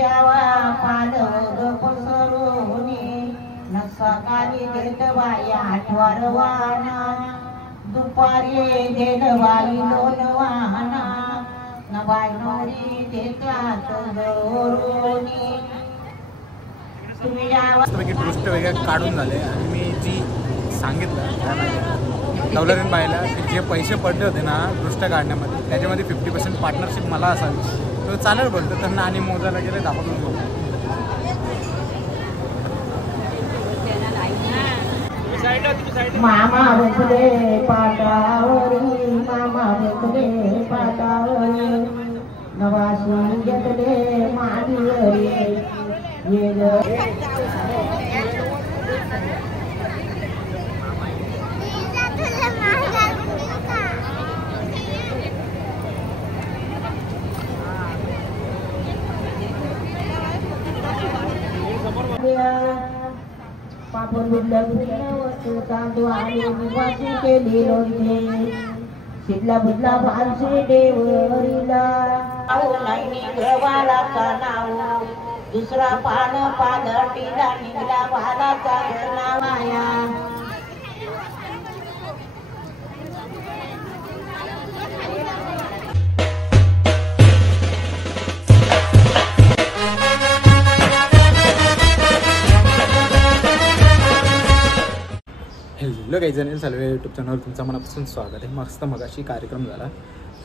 जावा पालग पसरोनी न सकाळी देत बाई आठवरवाना दुपारी देत बाई लोणवाना न बाई नवरी देतात जोरोनी तुम्ही जावा दृष्ट वगैरे काढून झाले आणि मी जी सांगितलं दौलतीन बाईला की जे पैसे पडले होते ना दृष्ट काढण्यामध्ये त्याच्यामध्ये 50% पार्टनरशिप मला असावी तो चालेल बोलतो त्यांना आणि मोजायला गेले दाखवून मामा बसले पाटावरी मामा बसले पाटावरी नवाशी घेतले माडीवरी पापड वस्तू तांदूळ आणि निवासी केली लोणचे शिडला बुडला भालसे देवरीला गव्हाळाचा नाव दुसरा पान पालटीला निघला भालाचा नावाया हॅलो काही जण चालू यूट्यूब चॅनलवर तुमचं मनापासून स्वागत आहे. मस्त मगाशी कार्यक्रम झाला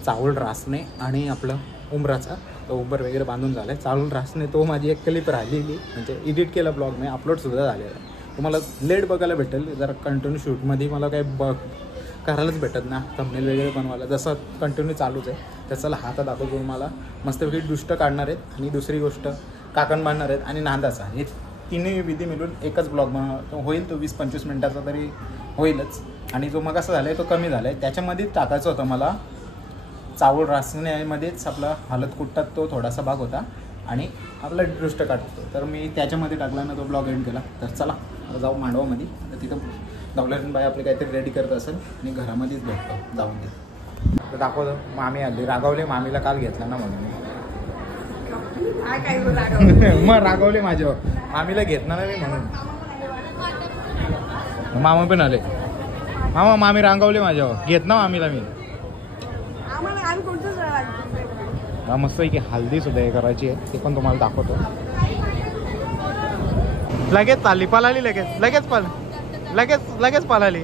चावल रासने आणि आपलं उंबराचा तो उंबर वगैरे बांधून झाला आहे. चावल रासने तो माझी एक क्लिप राहिलेली म्हणजे एडिट केला ब्लॉग मी अपलोडसुद्धा झालेला आहे. तुम्हाला लेट बघायला भेटेल जरा कंटिन्यू शूटमध्ये मला काही करायलाच भेटत ना थंबनेल वगैरे बनवायला जसं कंटिन्यू चालूच आहे त्याचा हातात दाखवून मला मस्तपैकी दुष्ट काढणार आहेत आणि दुसरी गोष्ट काकण बांधणार आहेत आणि नांदाचा हे तिन्ही विधी मिळून एकच ब्लॉग बनव होईल तो 20-25 मिनटाचा तरी होईलच. आणि जो मग असं झाला आहे तो कमी झाला आहे त्याच्यामध्येच टाकायचं होतं मला चावल रासण्यामध्येच आपला हळद कुट्टात तो थोडासा भाग होता आणि आपला दृष्ट काढतो तर मी त्याच्यामध्ये टाकला ना तो ब्लॉग एंड केला. तर चला जाऊ मांडवामध्ये तर तिथं दौलतीन बाई आपली काहीतरी रेडी करत असेल आणि घरामध्येच भेटतो जाऊन ते तर दाखवतो. मामी आली रागावले मामीला काल घेतला ना म्हणून मग रागवले माझ्यावर मामीला घेतणार नाही म्हणून मामा पण आले मामी रांगवले माझ्यावर घेत ना मामीला मी मस्त आहे की हल्दी सुद्धा हे करायची आहे ते पण तुम्हाला दाखवतो. लगेच चालली पळाली लगेच पळाली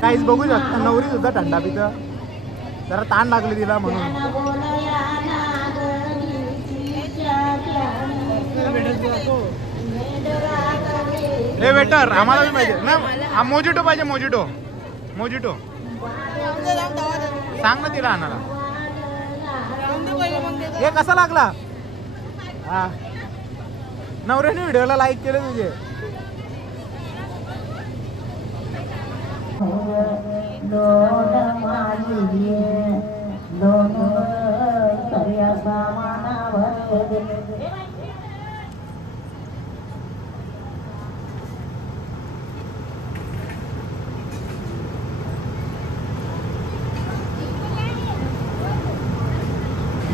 काहीच बघू शकता नवरी सुद्धा थंडा पितं जरा ताण लागली तिला म्हणून हे वेटर आम्हाला बी पाहिजे ना मोजिटो पाहिजे मोजिटो सांग ना तिला आणायला. हे कसा लागला हा नवऱ्याने व्हिडिओला लाईक केलं तुझे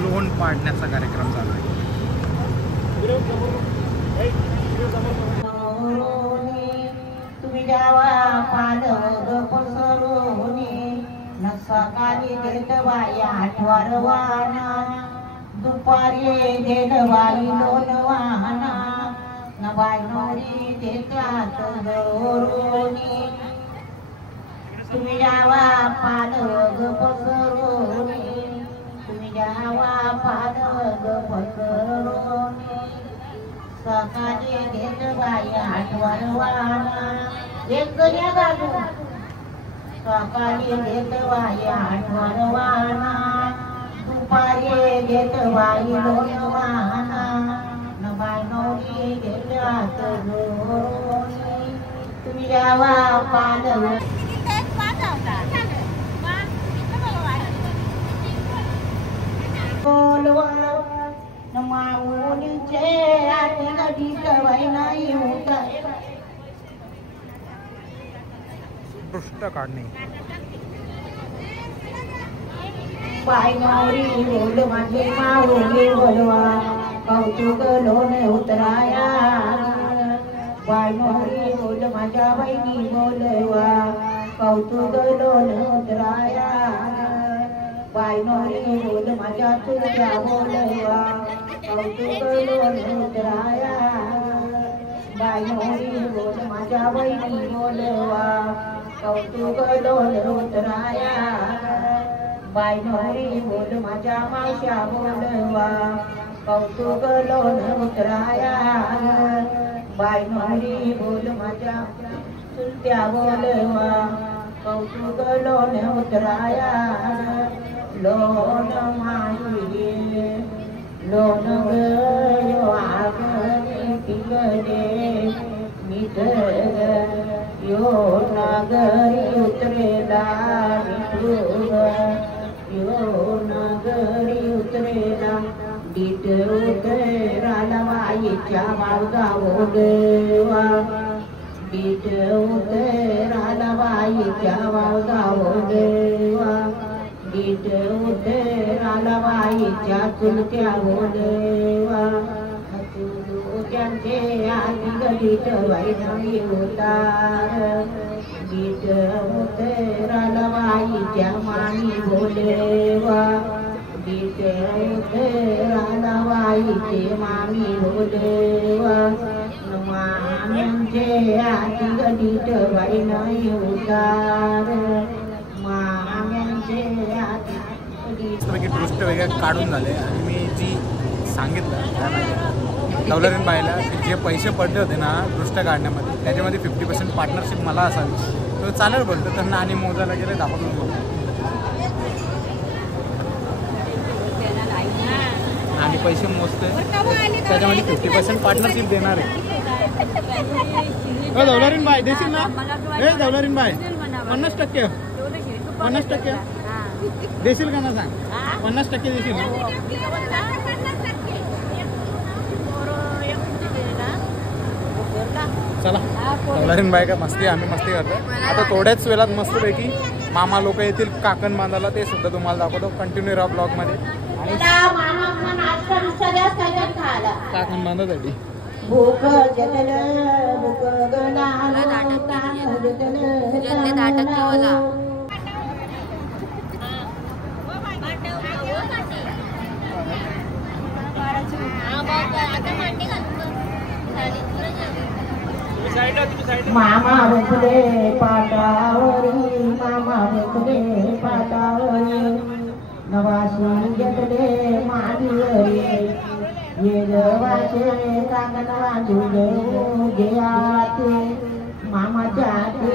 लोन पाडण्याचा कार्यक्रम चालू आहे. तुम्ही जावा पालग पसरोनी न सकाळी देत बाई आठवरवाना दुपारी देत बाई लोणवाना न बाई नवरी देतात जोरोनी तुम्ही जावा पालग पसरोनी जावा पालग पसरोनी सकाळी देत बाई आठवरवाना एक गण्या गाजू सकाळी देत बाई आठवरवाना दुपारी देत बाई लोणवाना न बाई नवरी देतात जोरोनी तुम्ही जावा पालग दृष्ट काढणे पाय नवरी बोल माझी माऊली बोलवा कौतुक लोन उतराया पाय नवरी बोल माझ्या बहिणी बोलवा कौतुक लोन उतराया पाय नवरी बोल माझ्या तुझ्या बोलवा कौतुक लोन उतराया पाय नवरी बोल माझ्या बहिणी बोलवा कौतुक लोन उतराया बाय नवरी बोल माझ्या मावश्या बोलवा कौतुक लोन उतराया बाय नवरी बोल माझ्या चुलत्या बोलवा कौतुक लोन उतराया लोन माही लोन गयो आगने पिगले मिठ यो नागरी उतरेला मिठूर यो नागरी उतरेला डीट उतराला बाईच्या बाळगाव देवा डीट उतराला बाईच्या बाळगाव देवा डीट उतराला बाईच्या चुलत्या देवा त्यांचे आधी गडीत वैनवी उतार गीत उतराला बाईच्या मामी बोलेवा गीत उतराला बाईचे मामी बोलेवा माम्यांचे आधी गडीत वैनवी उतार माम्यांचे आधी दृष्ट वगैरे काढून झाले आणि मी जी सांगितलं तवलरीन बाईला जे पैसे पडले होते ना दृष्ट काढण्यामध्ये त्याच्यामध्ये 50% पार्टनरशिप मला असावी तर चालेल बोलतो त्यांना आणि मोजायला गेले दाखवून बोलतो आणि पैसे मोजते त्याच्यामध्ये 50% पार्टनरशिप देणार आहे तवलरीन बाई देशील ना हे तवलरीन बाई 50% 50% देशील का ना सांग 50% देशील ना चला तवलरीन बाई का मस्ती आम्ही मस्ती करतो आता थोड्याच वेळात मस्तपैकी मामा लोक येतील काकण बांधायला ते सुद्धा तुम्हाला दाखवतो कंटिन्यू राहा ब्लॉग मध्ये आणि काकण बांधासाठी भूक जतल भूक गला मामा बसले पाटावरी मामा बसले पाटावरी नवासी घेतले माडीवरी ये देवाचे कागद वाजूले उद्याते मामाच्या ते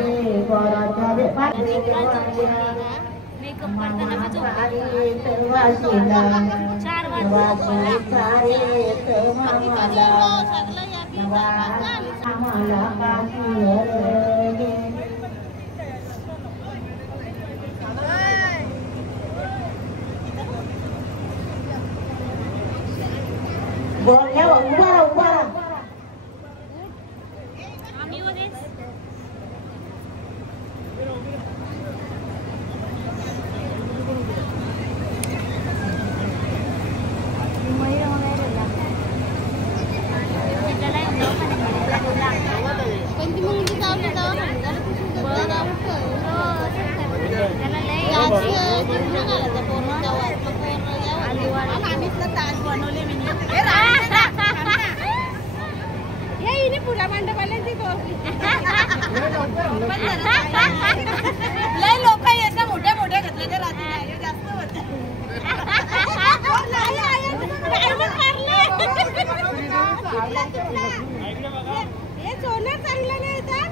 गोराच्या बेपारी मामाचारी वाशीला नवासी चारेत मामाला आम्हाला बोल उभा लय लोक येतात मोठ्या मोठ्या घेतले ते रात्री जास्त होते हे सोनं चांगलं नाही तुला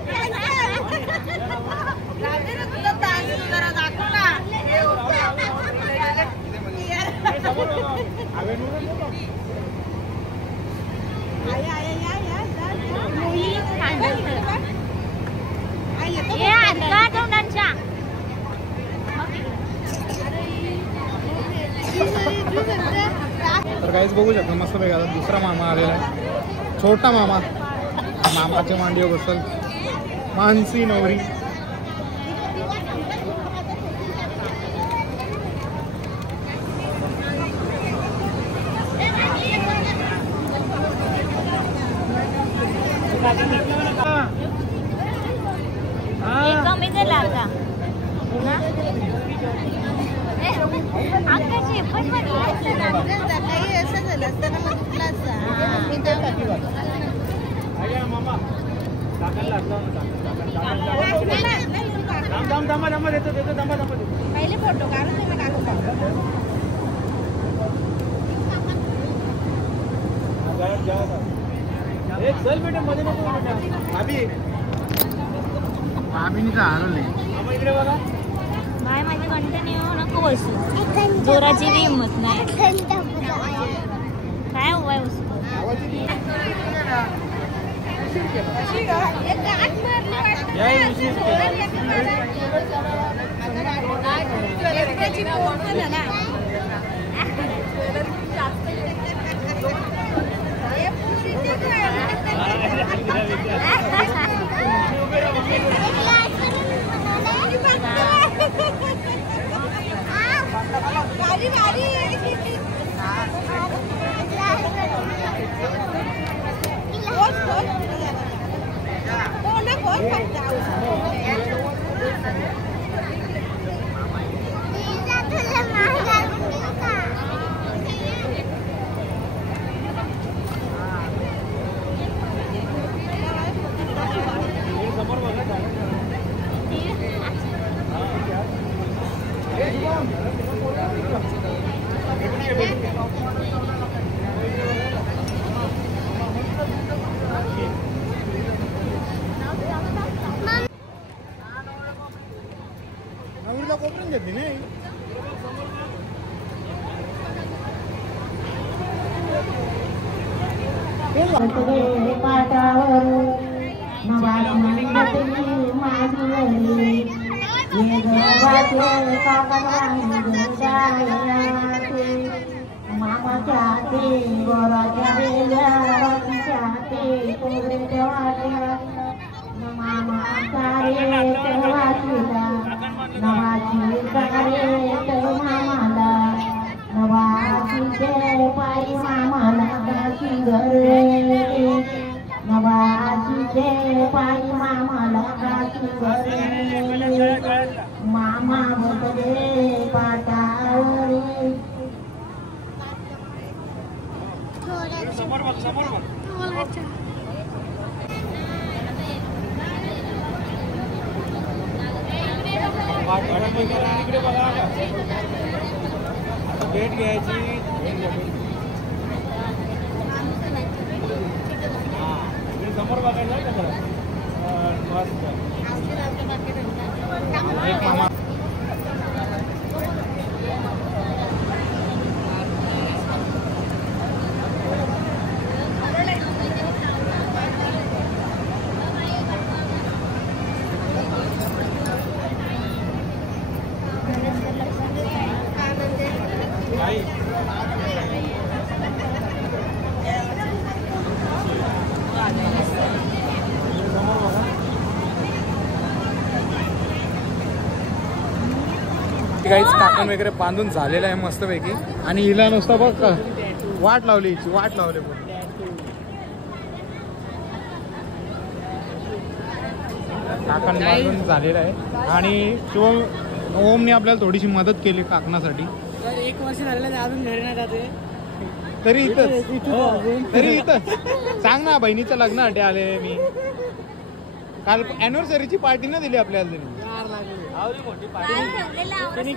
जरा दाखव ना तर काहीच बघू शकतो मस्त पैकी आता दुसरा मामा आलेला आहे छोटा मामा मामाच्या मांडीवर बसल मानसी नवरी कमी झाला आता आकाशी पण असं झालं असताना मग पहिले फोटो काढून तुम्ही काढू चल बेटा मध्ये नको इकडे बघा बाय माझी कंटिन्यू नको बसू जोराची बी हिंमत नाही काय उपाय बसू कोपरून घेतली नाही मामा बसले पाटावरी भेट घ्यायची समोर बघायला काहीच काकण वगैरे बांधून झालेलं आहे मस्तपैकी आणि हिला नुसतं बघ वाट लावली हिची वाट लावली काकण बांधून झालेलं आहे आणि शिवम ओमने आपल्याला थोडीशी मदत केली काकणासाठी. 1 वर्ष झालेलं अजून घरी नाही जाते तरी इथंच सांग ना बहिणीचं लग्नासाठी आले मी काल अॅनिव्हर्सरीची पार्टी ना दिली आपल्याला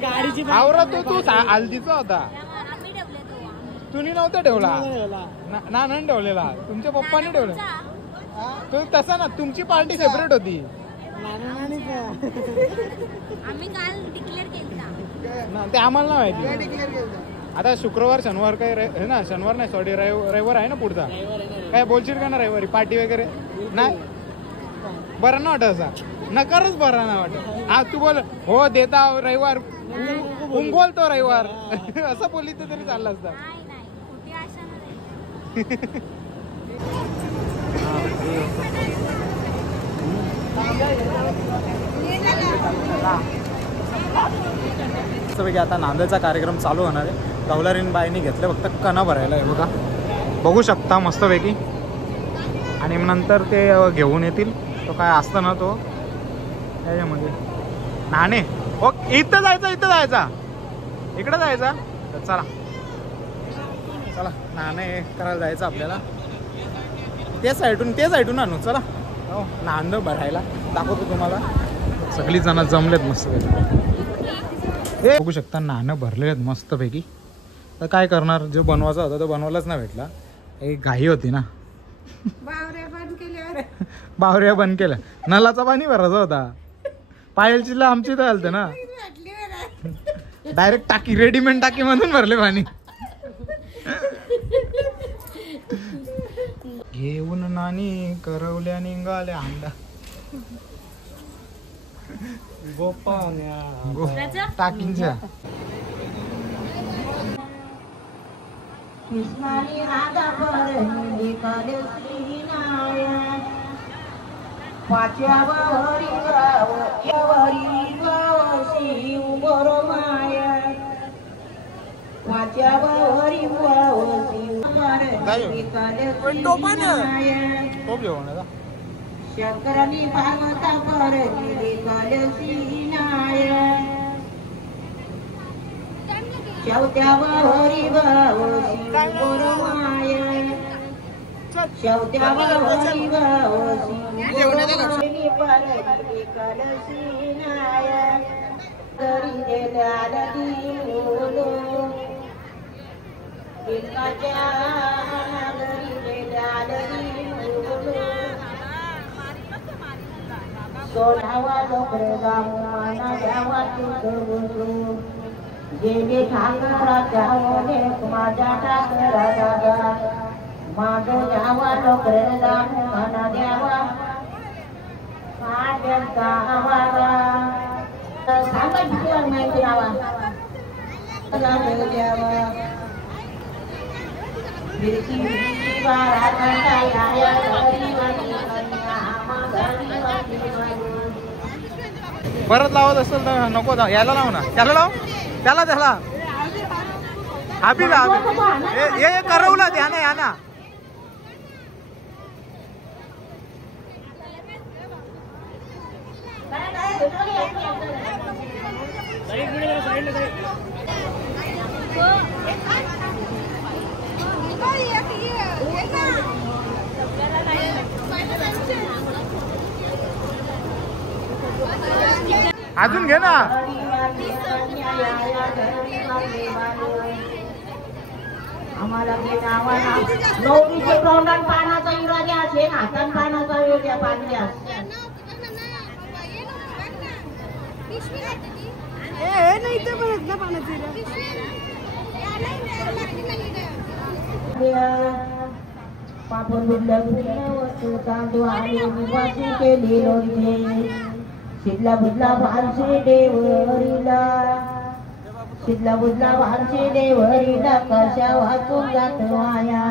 गाडीची आवरा तू हल्दीचा होता तुम्ही नव्हता ठेवला ना ठेवलेला तुमच्या पप्पानी ठेवला तो तसा ना तुमची पार्टी सेपरेट होती ते आम्हाला नाही माहिती. आता शुक्रवार शनिवार काय ना शनिवार नाही सॉरी रविवार आहे ना पुढचा काय बोलशील का ना रविवारी पार्टी वगैरे नाही बरं ना वाटत असा नकारच बरा ना वाटत. आज तू बोल हो देता रविवार बोलतो रविवार असं बोलली तर तरी चाललं असतं. आता नांदेडचा कार्यक्रम चालू होणार आहे. कौलारीन बाईंनी घेतलं फक्त कणा भरायला आहे बघा बघू शकता मस्तपैकी आणि मग नंतर ते घेऊन येतील. तो काय असतं ना तो त्याच्यामध्ये नाणे. ओ इथं जायचा इकडे जायचा. तर चला नाणे करायला जायचं आपल्याला. ते साईडून आणू. चला हो नाणं भरायला दाखवतो तुम्हाला. सगळी जण जमलेत मस्त. हे बघू शकता नाणं भरलेले आहेत मस्तपैकी. तर काय करणार, जो बनवायचा होता तो बनवायलाच नाही भेटला. एक घाई होती ना. बावऱ्या बंद केल्या. नलाचा पाणी भरायचा होता. पायलचीला आमची तर आलतं ना. डायरेक्ट टाकी रेडीमेड टाकी मधून भरले पाणी. घेऊन नानी करवल्या निघाल्या अंडा. टाकींच्या कृष्णानी राधा परणी काले श्रीनारायण पाच्यावरी शिव बरो माया पाच्यावरी शिव परणी काले श्रीनारायण शंकरानी पार्वता परणी काले श्रीनारायण शेवत्यावरी शिव बरो माया शेवत्यावरी शिव परणी काले श्रीनारायण गरी देला दिलो दिलकाच्या गरी देला दिलो सोनावा लोकर दामना द्यावा तुझं गेले ठाकराच्या मोने माझ्या ठाकरा दादा माझं द्यावा लोकर दामना द्यावा माझ्या आवारा सांगायचं माहिती द्यावा द्यावा बिरकी बारा या परत लावत असेल तर नको. याला लाव ना. त्याला लाव. त्याला हाबीला हे करवला द्या ना. या ना अजून घे ना. आम्हाला नवरीचे तोंडात पानाचा इराजा असे हातात पानाचा वेगळ्या पांढऱ्या पापड बुडल्या वस्तू तांदूळ आणि मुगाची केली लोणचे शिदला बुदला भानसे देवरीला शिदला बुदला भानसे देवरीला कशा वाचून जात वाया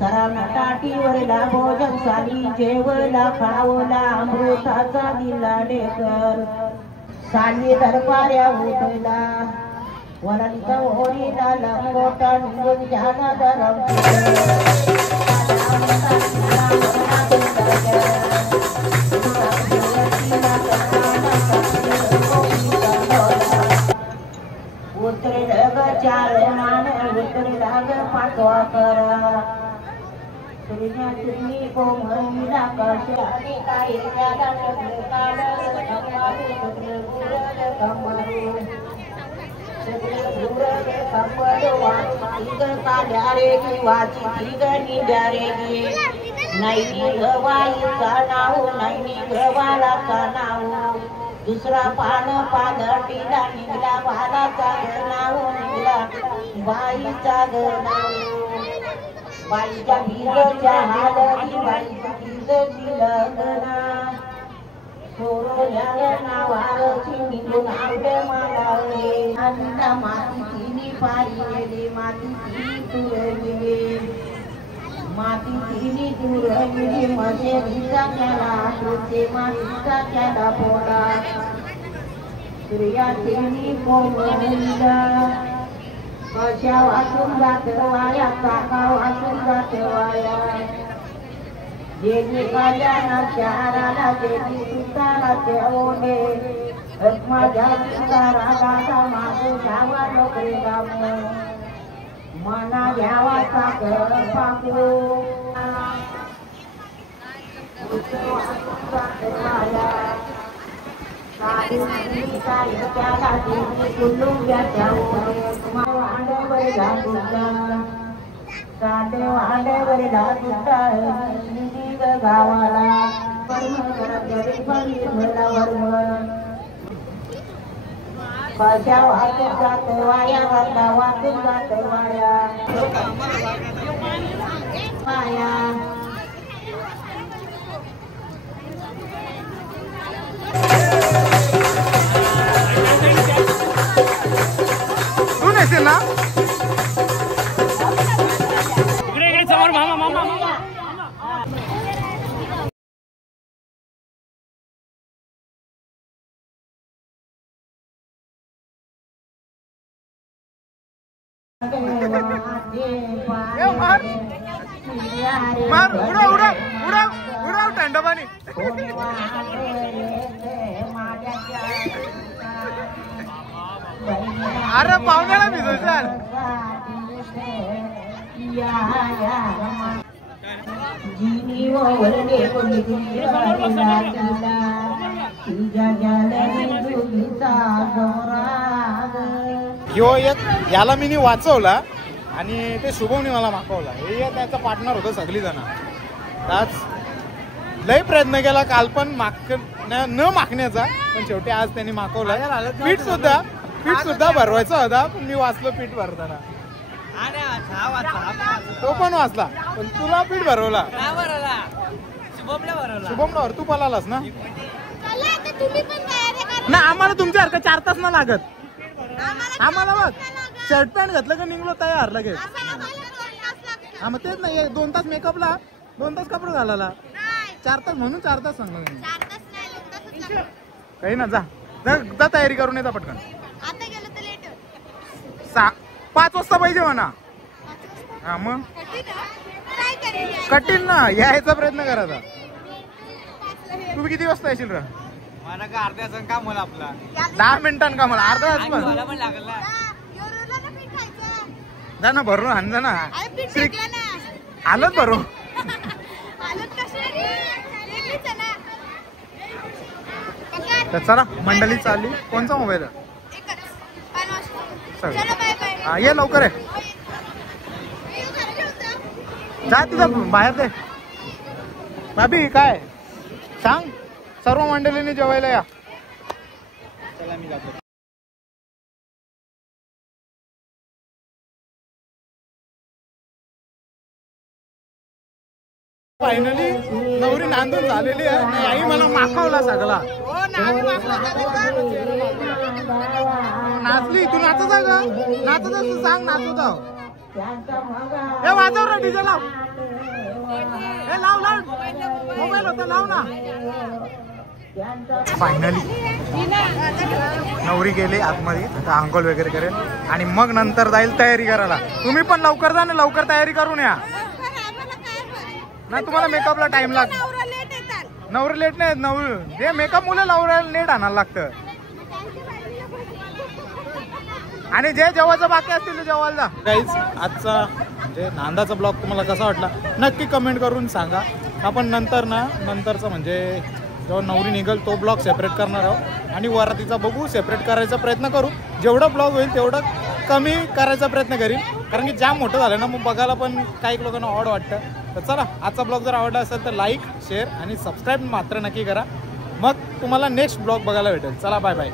सरावला टाटीवरला भोजन साली जेवला खावला अमृताचा दिला डेकर साली दरबाऱ्या उठला वरंत ओरीला लंगोटा निघून झाला दरम उतरे ढग चार मान उतरे ढग पाठवा कर तुझ्या तुम्ही कोमलीला कशाने काय त्याला काल काल्या रे वाची निड्यारे नाही गवाईचा नाव नाही गवाला का नाव दुसरा पान पालटीला निघला भालाचा नाव निघला बाईचा नाव बाईच्या भिजच्या हालती बाईच्या भिजची लग्ना सोरोल्या नावाची निघून आवडे मला रे आनंदा माती पाहिलेले माती तुरले माती तिनी तुरली मजे भिजा केला तुझे मातीचा केला पोळा सूर्या तिनी कोमलीला कशा वाचून जात वाया काका वाचून जात वाया जेनी माझ्या चाराला जेनी सुताला ठेवणे माझ्या सुताराला माझे जावा नोकरी कामो मना घ्यावा साखर पाकू गावाला वाटून जात वाया वाटून जात वाया वाया तू नेसेल ना इकडे समोर मामा मामा मामा मार उडव उडव उडव उडव थंड पाणी अरे पाहुण्याला भिजवशाल ह्यो एक याला मी वाचवला आणि ते शुभमनी मला मागवला. हे त्याचा पार्टनर होतं सगळी जण. आज लय प्रयत्न केला काल पण न मागण्याचा, पण शेवटी आज त्यांनी मागवला. पीठ सुद्धा भरवायचा होता पण मी वाचलो पीठ भरताना. तो पण वाचला पण तुला पीठ भरवला. शुभमला तू पळालास ना. ना आम्हाला तुमच्यासारखं 4 तास ना लागत. आम्हाला बघ शर्ट पॅन्ट घातलं का निघलो तयार लगेच. हा मग तेच नाही 2 तास मेकअपला 2 तास कपडे घालायला 4 तास म्हणून 4 तास सांगलो मी. काही ना जा तयारी करून येता पटकन. 5 वाजता पाहिजे म्हणा. हा मग कठीण ना यायचा प्रयत्न करायचा. तू किती वाजता येशील रा. मला का अर्ध्या तास काम होला आपला 10 मिनिटांनी का मला अर्धा तास पण लागला. जा ना भरून आण जा ना. आलंच भरून. तर चला मंडळी चालली. कोणचा मोबाईल आहे हा ये लवकर आहे. जा तिथं बाहेर दे. भाभी काय सांग. सर्व मंडळींनी जेवायला या. चला मी जातो. फायनली नवरी नांदून झालेली आहे. आई मला माखवला सगळा. नाचली तू नाचत आहे का. नाचत असं सांग नाचत आहो. हे वाजव रे डीजे लाव. हे लाव मोबाईल होता लाव ना. फायनली नवरी गेली आतमध्ये. आता अंघोळ वगैरे करेल आणि मग नंतर जाईल तयारी करायला. तुम्ही पण लवकर जा ना लवकर तयारी करून या ना. तुम्हाला मेकअपला टाइम लागतो. नवरा लेट नाही हे मेकअप मुलं नवऱ्याला लेट आणायला लागतं. आणि जे जेवायचं बाकी असतील ते जेवायला जा. गाईज आजचा म्हणजे नांदाचा ब्लॉग तुम्हाला कसा वाटला नक्की कमेंट करून सांगा. आपण नंतरचा म्हणजे जेव्हा नवरी निघेल तो ब्लॉग सेपरेट करणार आहोत आणि वरातीचा बघू सेपरेट करायचा प्रयत्न करू. जेवढं ब्लॉग होईल तेवढं कमी करायचा प्रयत्न करीन कारण की जाम मोठं झालं ना मग बघायला पण काही लोकांना ऑड वाटतं. तर चला आजचा ब्लॉग जर आवडला असेल तर लाईक शेअर आणि सबस्क्राईब मात्र नक्की करा. मग तुम्हाला नेक्स्ट ब्लॉग बघायला भेटेल. चला बाय बाय.